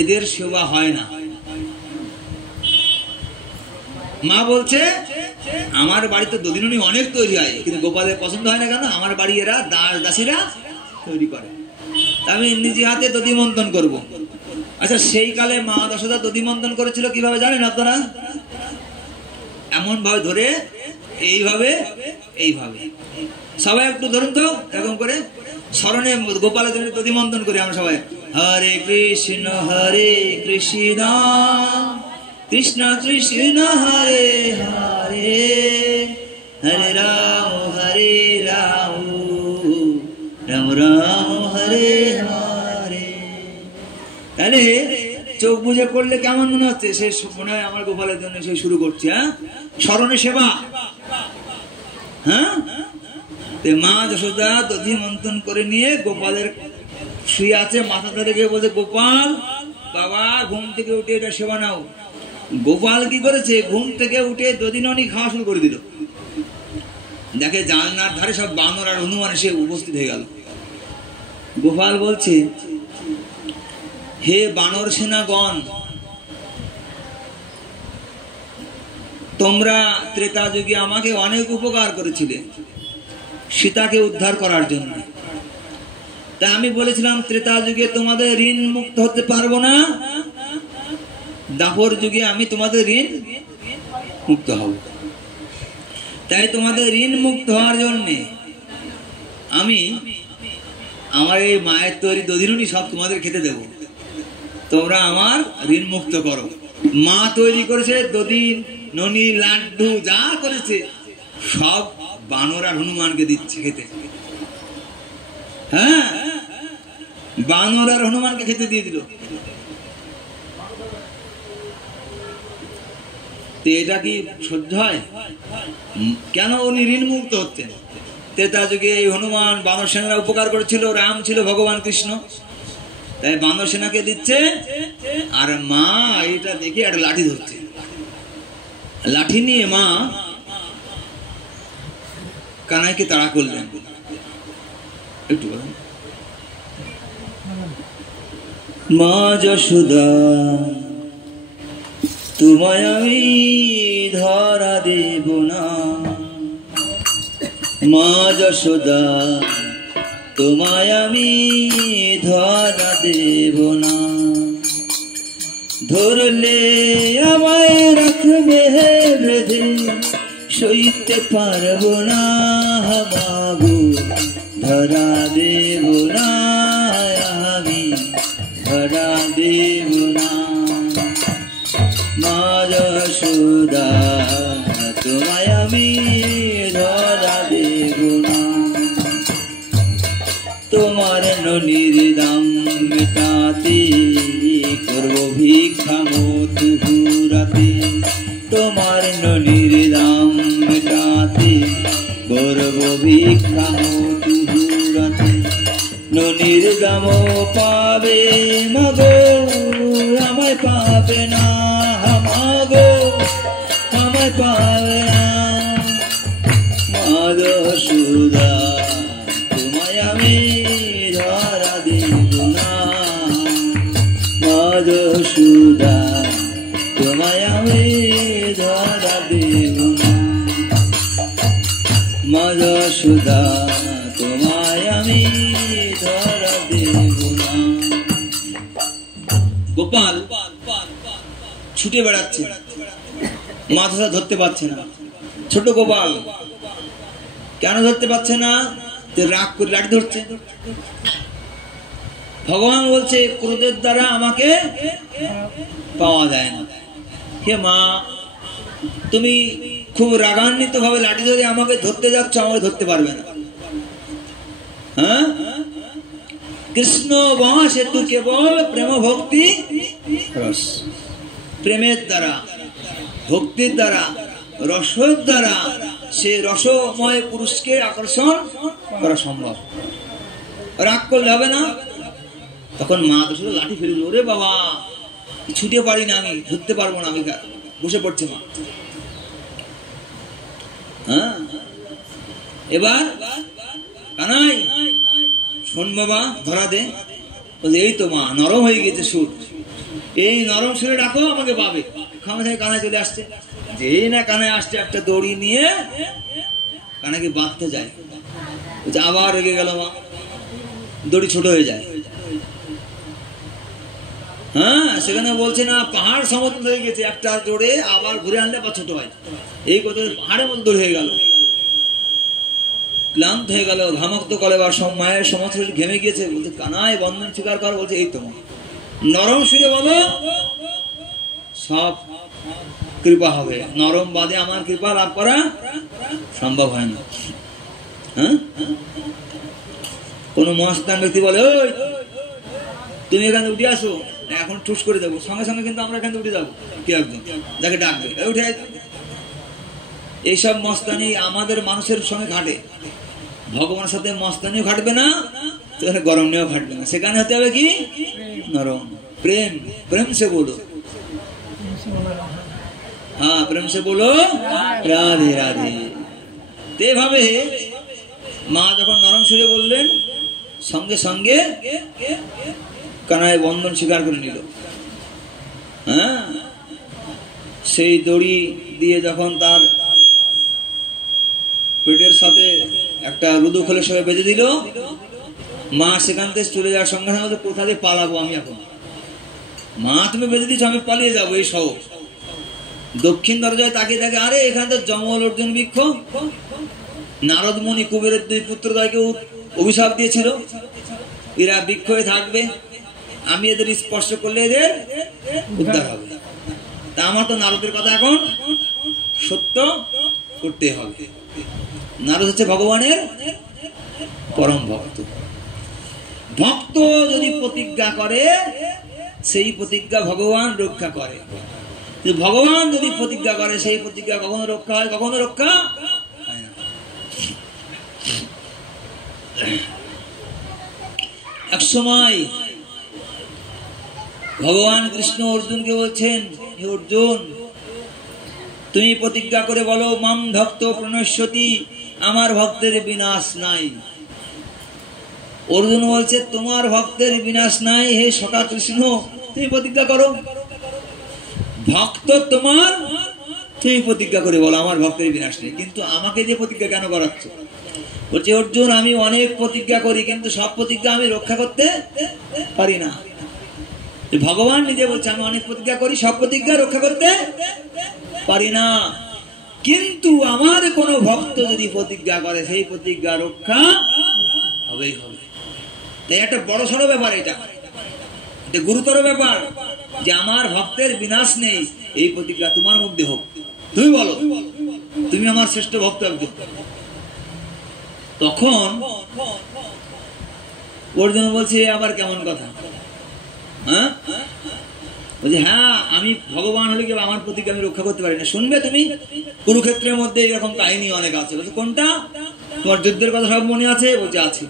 এদের সেবা হয় না। মা বলছে আমার বাড়িতে দধিননি অনেক তৈরি হয়, কিন্তু গোপালের পছন্দ হয় না কেন? আমার বাড়ি এরা দাস দাসীরা তৈরি করে, আমি নিজে হাতে দধি মন্থন করবো। আচ্ছা, সেই কালে মা যশোদা দধি মন্থন করেছিল কিভাবে জানেন আপনারা? এমন ভাবে ধরে, এইভাবে এইভাবে, সবাই একটু ধরুন তো এরকম করে স্মরণে গোপালের জন্য দধি মন্থন করি আমরা সবাই। হরে কৃষ্ণ কৃষ্ণ কৃষ্ণ হরে হরে, হরে রাম রাম রাম হরে হরে। তাহলে চোখ বুঝে করলে কেমন মনে হচ্ছে? সে মনে হয় আমার গোপালের জন্য সে শুরু করছে। হ্যাঁ, স্মরণে সেবা। হ্যাঁ, মা যশোদা দধি মন্থন করে নিয়ে গোপালের শুয়ে আছে, মাথা ধরে গিয়ে বলছে গোপাল বাবা ঘুম থেকে উঠে এটা সেবা নাও। গোপাল কি করেছে? ঘুম থেকে উঠে দধিননি খাওয়া শুরু করে দিল। দেখে জানলার ধারে সব বানর আর হনুমান এসে উপস্থিত হয়ে গেল। গোপাল বলছে, হে বানর সেনাগণ, তোমরা ত্রেতা যুগে আমাকে অনেক উপকার করেছিলে সীতাকে উদ্ধার করার জন্য। তাই আমি বলেছিলাম ত্রেতা যুগে তোমাদের ঋণ মুক্ত হতে পারবো না, দাপর যুগে আমি তোমাদের ঋণ মুক্ত হব। তাই তোমাদের ঋণ মুক্ত হওয়ার জন্য আমি আমার এই মায়ের তৈরি দধিননি সব তোমাদের খেতে দেব। তোমরা আমার ঋণ মুক্ত করো। মা তৈরি করেছে দধি, ননি, লাড্ডু যা করেছে সব বানর আর হনুমানকে দিচ্ছে খেতে। হ্যাঁ, বানর আর হনুমানকে খেতে দিয়ে দিল। এটা কি সহ্য হয়? কেন উনি ঋণ মুক্ত হচ্ছেন? ত্রেতা যুগে এই হনুমান বানর সেনারা উপকার করেছিল, রাম ছিল ভগবান কৃষ্ণ, তাই বানর সেনাকে দিচ্ছে। আর মা এটা দেখে একটা লাঠি ধরছে, লাঠি নিয়ে মা কানাইকে তাড়া করলেন। একটু বলেন। মা যশোদা তোমায় আমি ধরা দেব না, মা যশোদা তোমায় আমি ধরা দেব না, ধরলে আমায় রাখবে বেঁধে সইতে পারবো না, মাগো ধরা দেব না, আমি ধরা দেব না, মা যশোদা তোমায় আমি ধরা দেব না, তোমার ননির দাম মেটাতে করবো ভিক্ষা মথুরাতে, তোমার ননির দাম মেটাতে করবো ভিক্ষা মথুরাতে, ননির দাম পাবে মাগো আমায় পাবে না, মাগো আমায় পাবে না, মা যশোদা তোমায় আমি ধরা দেব না, মা যশোদা তোমায় আমি ধরা দেব না, মা যশোদা তোমায় আমি ধরা দেব না। গোপাল ছুটে বেড়াচ্ছে, মাথা ধরতে পারছে না। ছোট গোপাল কেন ধরতে পারছে না? রাগ করে লাঠি ধরছে। ভগবান বলছে ক্রোধের দ্বারা আমাকে পাওয়া যায় না। হে মা, তুমি খুব রাগান্বিত ভাবে লাঠি ধরে আমাকে ধরতে যাচ্ছ, আমাকে ধরতে পারবে না। হ্যাঁ, কৃষ্ণ বশ হেতু কেবল প্রেম ভক্তি রস, প্রেমের দ্বারা, ভক্তির দ্বারা, রসের দ্বারা সে রসময় পুরুষকে আকর্ষণ করা সম্ভব। রাগ করলে হবে না। তখন মা তো শুধু লাঠি ফেলল, ওরে বাবা ছুটে পারি না, আমি ধরতে পারবো না, আমি বসে পড়ছে মা। হ্যাঁ, এবার কানাই শোন বাবা ধরা দে। এই তো মা নরম হয়ে গেছে সুর, এই নরম সুরে ডাকো আমাকে পাবে। খামা থেকে কানায় চলে আসছে, যেই না কানায় আসছে একটা দড়ি নিয়ে কানাকে বাঁধতে যায়, আবার রেগে গেল মা, দড়ি ছোট হয়ে যায়। হ্যাঁ, সেখানে বলছে না পাহাড় সমতল হয়ে গেছে, একটা জোরে আবার ঘুরে আনলে আবার ছোট হয়। এই কথা পাহাড়ের মধ্যে দড়ি হয়ে গেল, ক্লান্ত হয়ে গেল, ঘামক্ত কলেবার মায়ের সমস্ত ঘেমে গিয়েছে। বলছে কানাই বন্ধন স্বীকার কর। বলছে এই তোমার নরম সুরে বলো, সব কৃপা হবে। নরম বাদে আমার কৃপা লাভ করা সম্ভব হয় না। হ্যাঁ, কোন মহাস্থান ব্যক্তি বলে ওই তুমি এখানে উঠে আসো, এখন ঠুস করে দেবো, সঙ্গে সঙ্গে কিন্তু আমরা এখানে উঠে যাবো। কে একজন যাকে ডাকবে উঠে, এইসব মস্তানি আমাদের মানুষের সঙ্গে ঘাটে। ভগবানের সাথে মস্তানিও ঘাটবে না, সেখানে গরম নিয়েও ঘাটবে না। সেখানে হতে হবে কি নরম, প্রেম। প্রেম সে বলো, হ্যাঁ প্রেম সে বলো রাধে রাধে। এভাবে মা যখন নরম সুরে বললেন, সঙ্গে সঙ্গে কানাই বন্ধন স্বীকার করে নিল। হ্যাঁ, সেই দড়ি দিয়ে যখন তার পেটের সাথে একটা রুদু খোলের সঙ্গে বেঁধে দিল, মা সেখান থেকে চলে যাওয়ার সঙ্গে সঙ্গে কোথা দিয়ে পালাবো আমি এখন? মা তুমি বেঁধে দিচ্ছ, আমি পালিয়ে যাবো এই সহ। দক্ষিণ দরজায় তাকিয়ে থাকে, আরে এখানে তো জঙ্গল অর্জুন বৃক্ষ, নারদ মুনি কুবেরের দুই পুত্রদ্বয়কে অভিশাপ দিয়েছিল, এরা বৃক্ষ হয়ে থাকবে, আমি এদের স্পর্শ করলে এদের উদ্ধার হবে। তা আমার তো নারদের কথা এখন সত্য করতে হবে। নারদ হচ্ছে ভগবানের পরম ভক্ত। ভক্ত যদি প্রতিজ্ঞা করে সেই প্রতিজ্ঞা ভগবান রক্ষা করে। ভগবান যদি প্রতিজ্ঞা করে সেই প্রতিজ্ঞা কখনো রক্ষা হয়, কখনো রক্ষা হয় না। এক সময় ভগবান কৃষ্ণ অর্জুনকে বলছেন, হে অর্জুন, তুমি প্রতিজ্ঞা করে বলো, মাম ভক্ত প্রণশ্যতি, আমার ভক্তের বিনাশ নাই। অর্জুন বলছে, তোমার ভক্তের বিনাশ নাই হে সখা কৃষ্ণ, তুমি প্রতিজ্ঞা করো। ভক্ত তোমার, তুমি প্রতিজ্ঞা করে বলো আমার ভক্তের বিনাশ নেই। কিন্তু আমাকে যে প্রতিজ্ঞা কেন করাচ্ছ? বলছে, অর্জুন, আমি অনেক প্রতিজ্ঞা করি কিন্তু সব প্রতিজ্ঞা আমি রক্ষা করতে পারি না। ভগবান নিজে বলছে, আমি অনেক প্রতিজ্ঞা করি, সব প্রতিজ্ঞা রক্ষা করতে পারি না, কিন্তু আমার কোন ভক্ত যদি প্রতিজ্ঞা করে সেই প্রতিজ্ঞা রক্ষা হবেই হবে। তাই একটা বড় সড়ো ব্যাপার, এটা গুরুতর ব্যাপার যে আমার ভক্তের বিনাশ নেই, এই প্রতিজ্ঞা তোমার মধ্যে হোক। তুমি বলো, তুমি আমার শ্রেষ্ঠ ভক্ত একজন। তখন অর্জুন বলছে, আবার কেমন কথা? হ্যাঁ, বলছে, হ্যাঁ, আমি ভগবান হলে কি আমার প্রতিজ্ঞা আমি রক্ষা করতে পারি না। শুনবে তুমি, কুরুক্ষেত্রের মধ্যে এরকম কাহিনী অনেক আছে। বলছে, কোনটা? তোমার যুদ্ধের কথা সব মনে আছে? বলছে, আছে।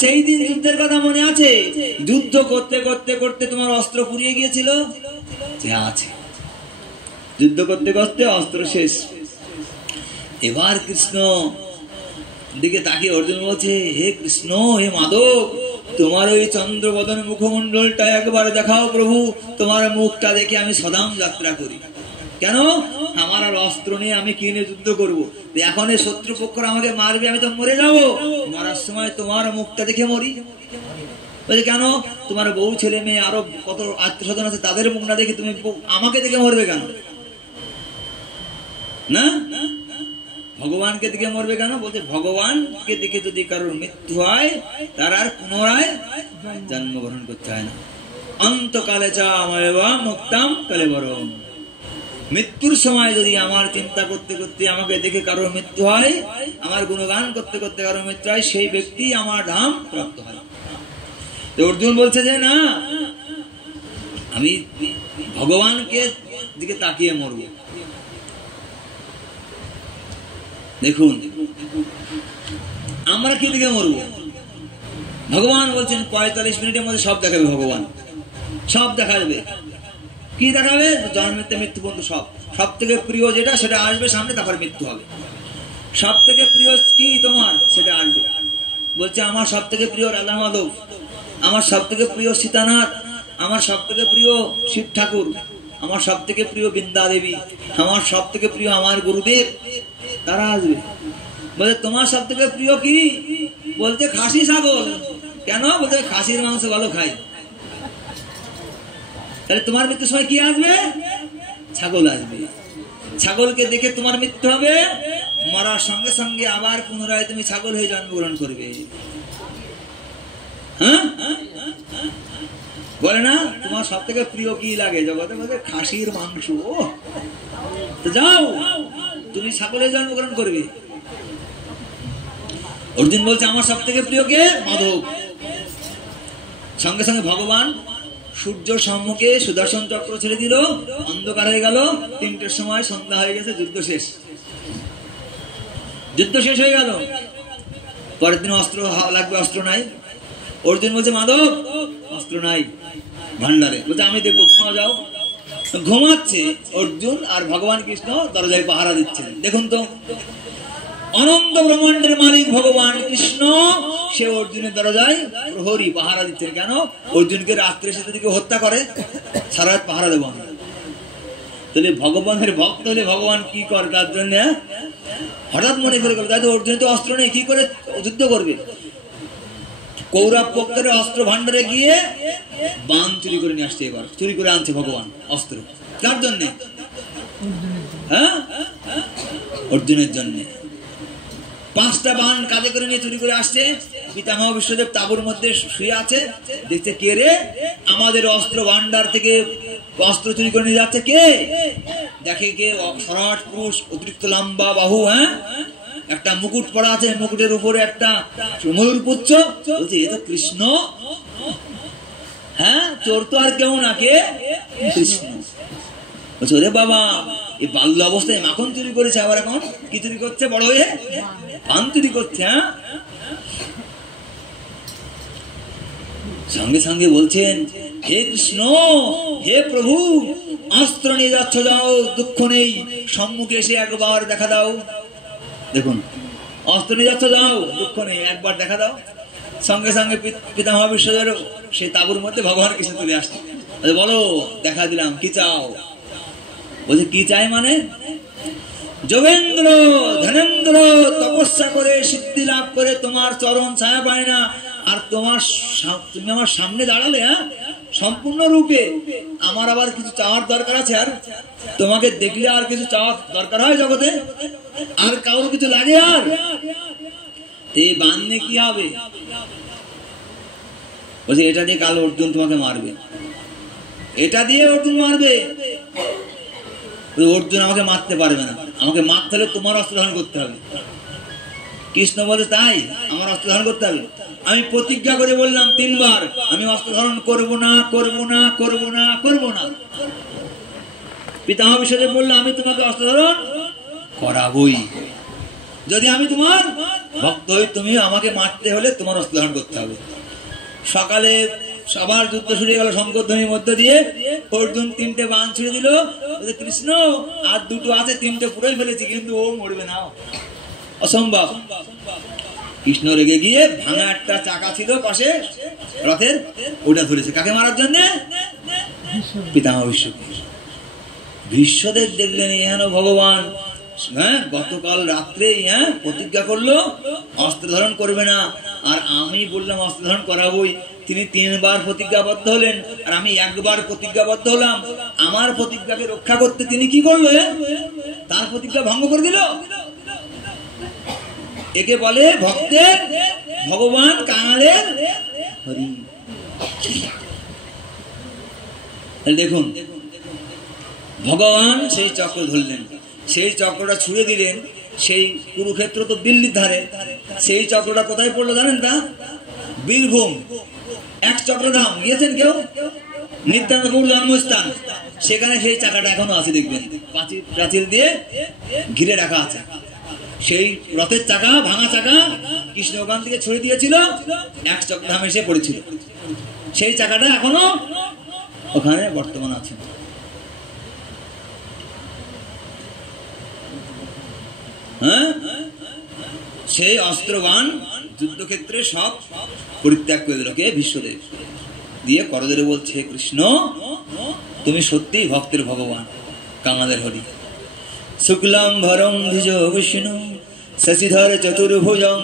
সেই দিন যুদ্ধের কথা মনে আছে? যুদ্ধ করতে করতে করতে তোমার অস্ত্র ফুরিয়ে গিয়েছিল? আছে। যুদ্ধ করতে করতে অস্ত্র শেষ। এবার কৃষ্ণ দিকে তাকিয়ে অর্জুন বলছে, হে কৃষ্ণ, হে মাধব, তোমার ওই চন্দ্রবদন মুখমন্ডলটা একবার দেখাও প্রভু, তোমার মুখটা দেখে আমি সদাম যাত্রা করি। কেন? আমার আর অস্ত্র নেই, আমি কি নিয়ে যুদ্ধ করবো? এখন এই শত্রুপক্ষরা আমাকে মারবে, আমি তো মরে যাবো। মরার সময় তোমার মুখটা দেখে মরি। বলছে, কেন? তোমার বউ ছেলে মেয়ে আরো কত আত্মীয়স্বজন আছে, তাদের মুখ না দেখে তুমি আমাকে দেখে মরবে কেন? না, ভগবানকে দেখে মরবে কেন? বলছে, ভগবানকে দেখে যদি কারোর মৃত্যু হয় তার আর পুনরায় জন্মগ্রহণ করতে হয় না। অন্তকালে চা আময়বা মুক্তাম কালেবরম। মৃত্যুর সময় যদি আমার চিন্তা করতে করতে আমাকে দেখে কারোর মৃত্যু হয়, আমার গুণগান করতে করতে কারোর মৃত্যু হয়, সেই ব্যক্তি আমার ধাম প্রাপ্ত হয়। অর্জুন বলছে যে না, আমি ভগবানকে দিকে তাকিয়ে মরব। দেখুন, আমরা কি দিকে মরব? ভগবান বলছেন 45 মিনিটের মধ্যে সব দেখাবে। ভগবান সব দেখা যাবে। কি দেখাবে? জন্মেতে মৃত্যু পর্যন্ত সব। সব থেকে প্রিয় যেটা সেটা আসবে সামনে, তারপর মৃত্যু হবে। সব থেকে প্রিয় কি তোমার? সেটা আসবে। বলছে, আমার সব থেকে প্রিয় রাধা মাধব, আমার সব থেকে প্রিয় সীতানাথ, আমার সব থেকে প্রিয় শিব ঠাকুর, আমার সব থেকে প্রিয় বৃন্দা দেবী, আমার সব থেকে প্রিয় আমার গুরুদেব, তারা আসবে। বলছে, তোমার সব থেকে প্রিয় কি? বলছে, খাসি ছাগল। কেন? বলছে, খাসির মাংস ভালো খাই। তাহলে তোমার মৃত্যুর সময় কি আসবে? ছাগল আসবে। ছাগলকে দেখে তোমার মৃত্যু হবে, মরার সঙ্গে সঙ্গে আবার পুনরায় তুমি ছাগল হয়ে জন্মগ্রহণ করবে। হ্যাঁ, বলে না, তোমার সব থেকে প্রিয় কি লাগে জগতে? বলছে, খাসির মাংস। তো যাও, তুমি ছাগলে জন্মগ্রহণ করবে। অর্জুন বলছে, আমার সব থেকে প্রিয় কে? মাধব। সঙ্গে সঙ্গে ভগবান সূর্য সম্মুখে সুদর্শন চক্র ছেড়ে দিল, অন্ধকার হয়ে গেল। 3টের সময় সন্ধ্যা হয়ে গেছে, যুদ্ধ শেষ। যুদ্ধ শেষ হয়ে গেল। পরের দিন অস্ত্র লাগবে, অস্ত্র নাই। অর্জুন বলছে, মাধব অস্ত্র নাই ভান্ডারে। বলছে, আমি দেখবো, ঘুমাও যাও। ঘুমাচ্ছে অর্জুন, আর ভগবান কৃষ্ণ দরজায় পাহারা দিচ্ছেন। দেখুন তো, অনন্ত ব্রহ্মাণ্ডের মালিক ভগবান কৃষ্ণ, সে অর্জুনের দরজায় প্রহরী পাহারা দিচ্ছেন। কেন? অর্জুনকে রাত্রে সে যদি কেউ হত্যা করে, সারা রাত পাহারা দেবো। তাহলে ভগবানের ভক্ত হলে ভগবান কি করে তার জন্য? হঠাৎ মনে করে গেল, তাই তো অর্জুন তো অস্ত্র নেই, কি করে যুদ্ধ করবে? কৌরব পক্ষের অস্ত্র ভান্ডারে গিয়ে বান চুরি করে নিয়ে আসছে। এবার চুরি করে আনছে ভগবান অস্ত্র। কার জন্যে? হ্যাঁ, অর্জুনের জন্য। 5টা বান কাঁধে করে নিয়ে চুরি করে আসছে। পিতামহ বিশ্বদেব তাঁবুর মধ্যে শুয়ে আছে, দেখছে কে রে, আমাদের অস্ত্র ভান্ডার থেকে অস্ত্র চুরি করে নিয়ে যাচ্ছে কে, দেখে কে সরাট পুরুষ, অতিরিক্ত লম্বা বাহু, হ্যাঁ, একটা মুকুট পরা আছে, মুকুটের উপরে একটা ময়ূর পুচ্ছ, বলছে এ তো কৃষ্ণ। হ্যাঁ, চোর তো আর কেউ না, কে, কৃষ্ণ। বলছে ওরে বাবা, এই বাল্য অবস্থায় মাখন চুরি করেছে, আবার এখন কি চুরি করছে, বড় হয়ে পান চুরি করছে। হ্যাঁ, সঙ্গে সঙ্গে বলছেন হে কৃষ্ণ, হে প্রভু, অস্ত্র নিয়ে যাচ্ছ, যাও, দুঃখ নেই, সম্মুখে এসে একবার দেখা দাও। দেখুন, অস্ত্র নিয়ে যাচ্ছ, যাও, দুঃখ নেই, একবার দেখা দাও। সঙ্গে সঙ্গে পিতামহ বিশ্বদেব সেই তাঁবুর মধ্যে ভগবান কৃষ্ণ চলে আসছে। বলো, দেখা দিলাম, কি চাও? বলছে কি চাই মানে, যোগেন্দ্র ধনেন্দ্র তপস্যা করে সিদ্ধি লাভ করে তোমার চরণ ছায়া পায় না, আর তুমি আমার সামনে দাঁড়ালে, হ্যাঁ, সম্পূর্ণ রূপে, আমার আবার কিছু চাওয়ার দরকার আছে? আর তোমাকে দেখলে আর কিছু চাওয়ার দরকার হয় জগতে? আর কারোর কিছু লাগে? আর এই বান্নে কি হবে? বলছে এটা দিয়ে কাল অর্জুন তোমাকে মারবে, এটা দিয়ে অর্জুন মারবে। অর্জুন আমাকে মারতে পারবে না, আমাকে মারতে হলে তোমার অস্ত্র ধারণ করতে হবে। কৃষ্ণ বলে তাই, আমার অস্ত্র ধারণ করতে হবে। আমি প্রতিজ্ঞা করে বললাম 3 বার, আমি অস্ত্র ধারণ করবো না, করবো না, করবো না, করবো না। পিতামহ বিশ্বদেব বললো আমি তোমাকে অস্ত্র ধারণ করাবই, যদি আমি তোমার ভক্ত হই, তুমি আমাকে মারতে হলে তোমার অস্ত্র ধারণ করতে হবে। সকালে সবার যুদ্ধ শুরু হয়ে গেল, শঙ্করধ্বনির মধ্য দিয়ে অর্জুন 3টে বাণ ছুড়ে দিল। কৃষ্ণ আর 2টো আছে, 3টে পুরোই ফেলেছি, কিন্তু ও মরবে না, অসম্ভব। কৃষ্ণ রেগে গিয়ে ভাঙা একটা চাকা ছিল পাশে রথের, ওটা ধরেছে কাকে মারার জন্য? পিতামহ বিশ্বকে। বিশ্বদেব দেখলেন এখানে ভগবান, হ্যাঁ, গতকাল রাত্রে, হ্যাঁ, প্রতিজ্ঞা করলো অস্ত্র ধারণ করবে না, আর আমি বললাম অস্ত্র ধারণ করাবই। তিনি 3 বার প্রতিজ্ঞাবদ্ধ হলেন, আর আমি 1 বার প্রতিজ্ঞাবদ্ধ হলাম। আমার প্রতিজ্ঞাকে রক্ষা করতে তিনি কি করলো? তার প্রতিজ্ঞা ভঙ্গ করে দিল। একে বলে ভক্তের ভগবান, কাঙালের হরি। দেখুন, ভগবান সেই চক্র ধরলেন, সেই চক্রটা ছুড়ে দিলেন। সেই কুরুক্ষেত্র তো দিল্লির ধারে, সেই চক্রটা কোথায় পড়লো জানেন? তা বীরভূম এক চক্রধাম। গিয়েছেন কেউ? নিত্যানন্দপুর জন্মস্থান, সেখানে সেই চাকাটা এখনো আছে, দেখবেন প্রাচীর দিয়ে ঘিরে রাখা আছে। সেই রথের চাকা, ভাঙা চাকা, কৃষ্ণ ওখান থেকে ছুড়ে দিয়েছিল, এক চক্রধামে এসে পড়েছিল। সেই চাকাটা এখনো ওখানে বর্তমান আছে। হ্যাঁ, সেই অস্ত্রবান যুদ্ধক্ষেত্রে সব পরিত্যাগ করে দিল কে? বিশ্বদেব। দিয়ে করজোড়ে বলছে কৃষ্ণ, তুমি সত্যি ভক্তের ভগবান, কাঙালের হরি। শুক্লাম ভরম দ্বিজ বিষ্ণু শশিধর চতুর্ভুজং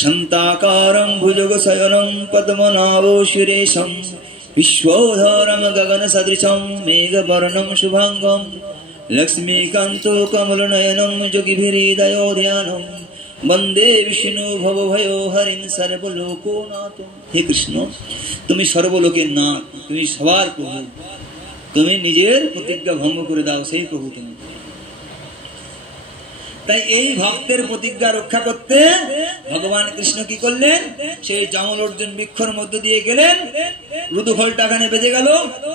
শান্তাকারং ভুজগ শয়নং পদ্মনাভ সুরেশম বিশ্বধরম গগন সদৃশম মেঘবর্ণম শুভাঙ্গম লক্ষ্মীকান্ত কমলনয়নম যোগীভিহৃদয় ধ্যানম বন্দে বিষ্ণু ভবভয় হরিং সর্বলোকনাথ। হে কৃষ্ণ, তুমি সর্বলোকের নাথ, তুমি সবার প্রভু, তুমি নিজের প্রতিজ্ঞা ভঙ্গ করে দাও, সেই প্রভু তুমি। তাই এই ভক্তের প্রতিজ্ঞা রক্ষা করতে ভগবান কৃষ্ণ কি করলেন? সেই জমল অর্জুন বৃক্ষর মধ্য দিয়ে গেলেন, রুদুফলটা এখানে বেজে গেল,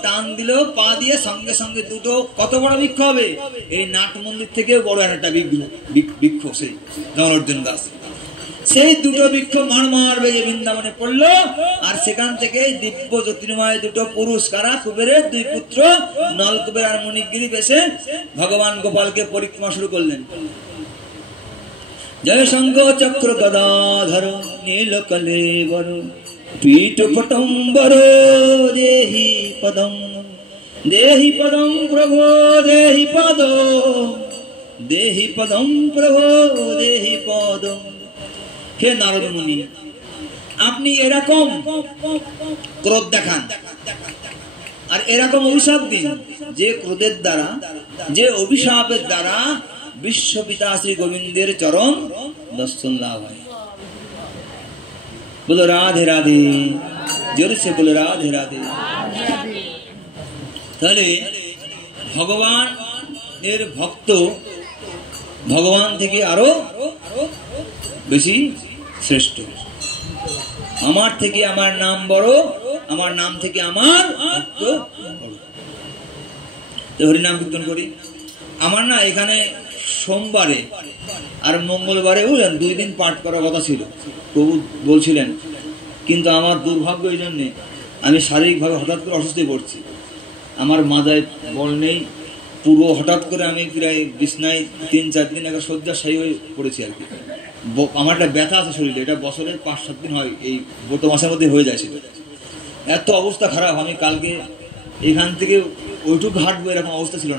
টান দিল পা দিয়ে, সঙ্গে সঙ্গে 2টো, কত বড় বৃক্ষ হবে? এই নাট মন্দির থেকে বড় একটা বৃক্ষ, সেই জমল অর্জুন গাছ। সেই 2টো বৃক্ষ মারমার বেজে বৃন্দাবনে পড়লো। আর সেখান থেকে দিব্য জ্যোতির্ময় 2টো পুরুষ, কারা? কুবেরের 2 পুত্র নলকুবের আর মণিগিরি বেশে ভগবান গোপালকে পরিক্রমা শুরু করলেন। জয় শঙ্খ চক্র গদাধর নীল কলেবর পীঠ পটম্বর দেহি পদম, দেহি পদম প্রভো দেহি পদ, দেহি পদম প্রভো দেহি পদ। হে নারদ মুনি, আপনি এরকম ক্রোধ দেখান আর এরকম অভিশাপ দিন যে ক্রোধের দ্বারা, যে অভিশাপের দ্বারা বিশ্বপিতা শ্রী গোবিন্দের চরণ দর্শন লাভ হয়। बोलो राधे राधे, जोर से बोलो राधे राधे। তাহলে ভগবানের ভক্ত ভগবান থেকে আরো বেশি শ্রেষ্ঠ। আমার থেকে আমার নাম বড়, আমার নাম থেকে আমার ভক্ত বড়। হরিনাম কীর্তন করি। আমার না এখানে সোমবারে আর মঙ্গলবারে বুঝলেন 2 দিন পাঠ করার কথা ছিল, প্রভু বলছিলেন, কিন্তু আমার দুর্ভাগ্য এই জন্যে আমি শারীরিকভাবে হঠাৎ করে অসুস্থ হয়ে পড়ছি। আমার মাথায় বল নেই, পুরো হঠাৎ করে আমি প্রায় বিছনায় 3-4 দিন একটা শয্যাশায়ী হয়ে পড়েছি আর কি। আমার একটা ব্যথা আছে শরীরে, এটা বছরে 5-7 দিন হয়, এই গত মাসের মধ্যে হয়ে যায়। সেটা এত অবস্থা খারাপ, আমি কালকে এখান থেকে ওইটুকু হাঁটবো এরকম অবস্থা ছিল।